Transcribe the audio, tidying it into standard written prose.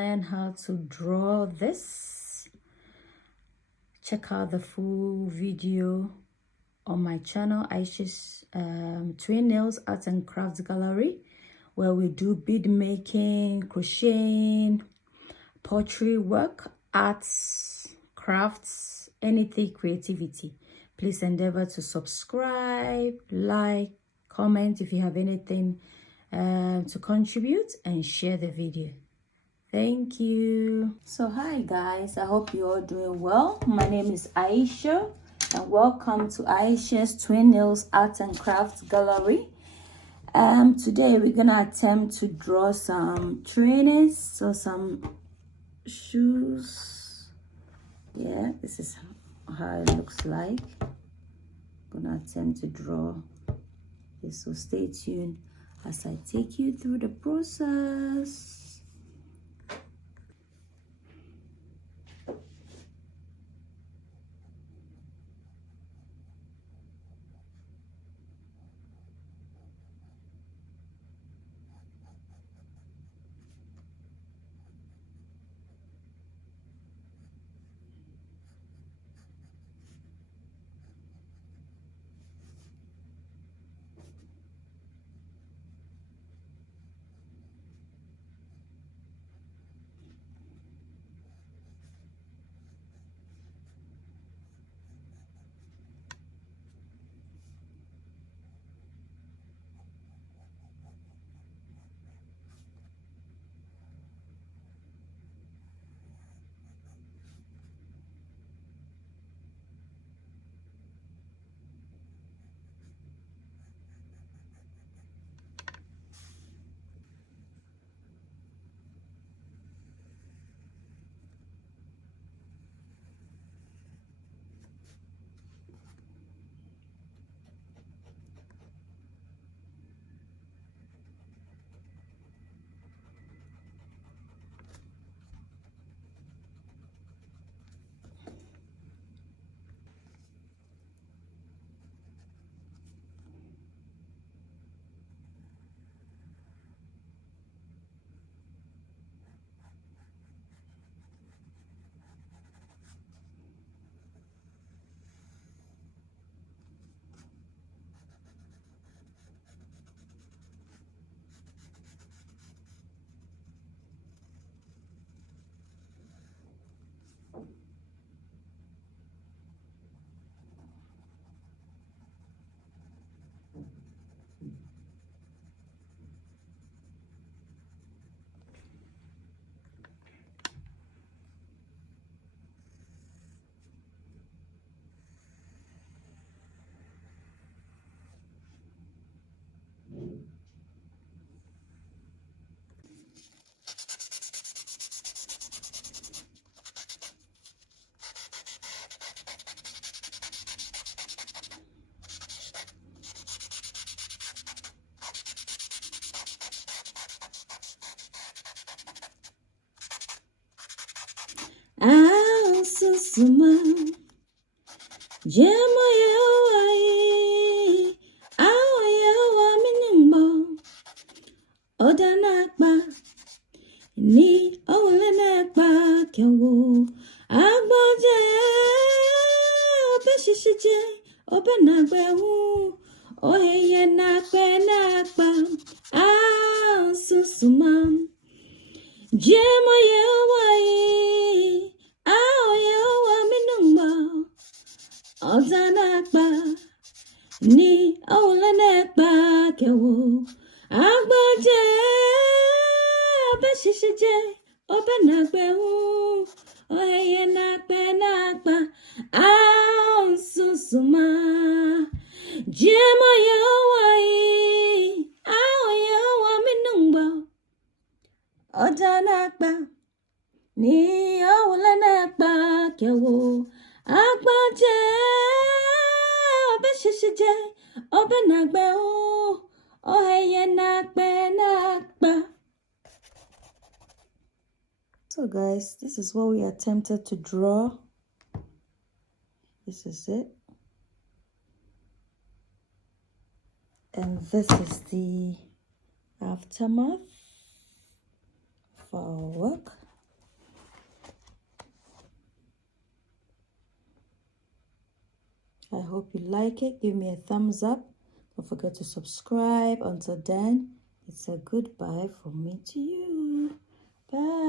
learn how to draw this, check out the full video on my channel, Ayesha's Twin Nails Art and Crafts Gallery, where we do bead making, crocheting, pottery work, arts, crafts, anything creativity. Please endeavor to subscribe, like, comment if you have anything to contribute, and share the video. Thank you. So hi guys, I hope you're all doing well. My name is Ayesha and welcome to Ayesha's Twin Nails Art and Crafts Gallery. Today we're gonna attempt to draw some trainers or some shoes. Yeah, this is how it looks like. I'm gonna attempt to draw this, so stay tuned as I take you through the process. Susuma, Jemo Yawai, Aw Yawa Minumbo, Odanakba, Ni Olenakba, Kawo, Agboje, Obeshishije, Obenagbewu, Oye Nakba, Aw Susuma, Jemo Yawai, Aw Yawa Minumbo, Odanakba, Ni Olenakba, Kawo, Agboje, Obeshishije, Obenagbewu, Oye Nakba, Aw Susuma, Jemo Yawai, Aw Yawa Minumbo, Odanakba, Ni Olenakba, Kawo, Agboje, Obeshishije, Obenagbewu, Oye Nakba. So guys, this is what we attempted to draw. This is it. And this is the aftermath for our work. I hope you like it. Give me a thumbs up. Don't forget to subscribe. Until then, it's a goodbye from me to you. Bye.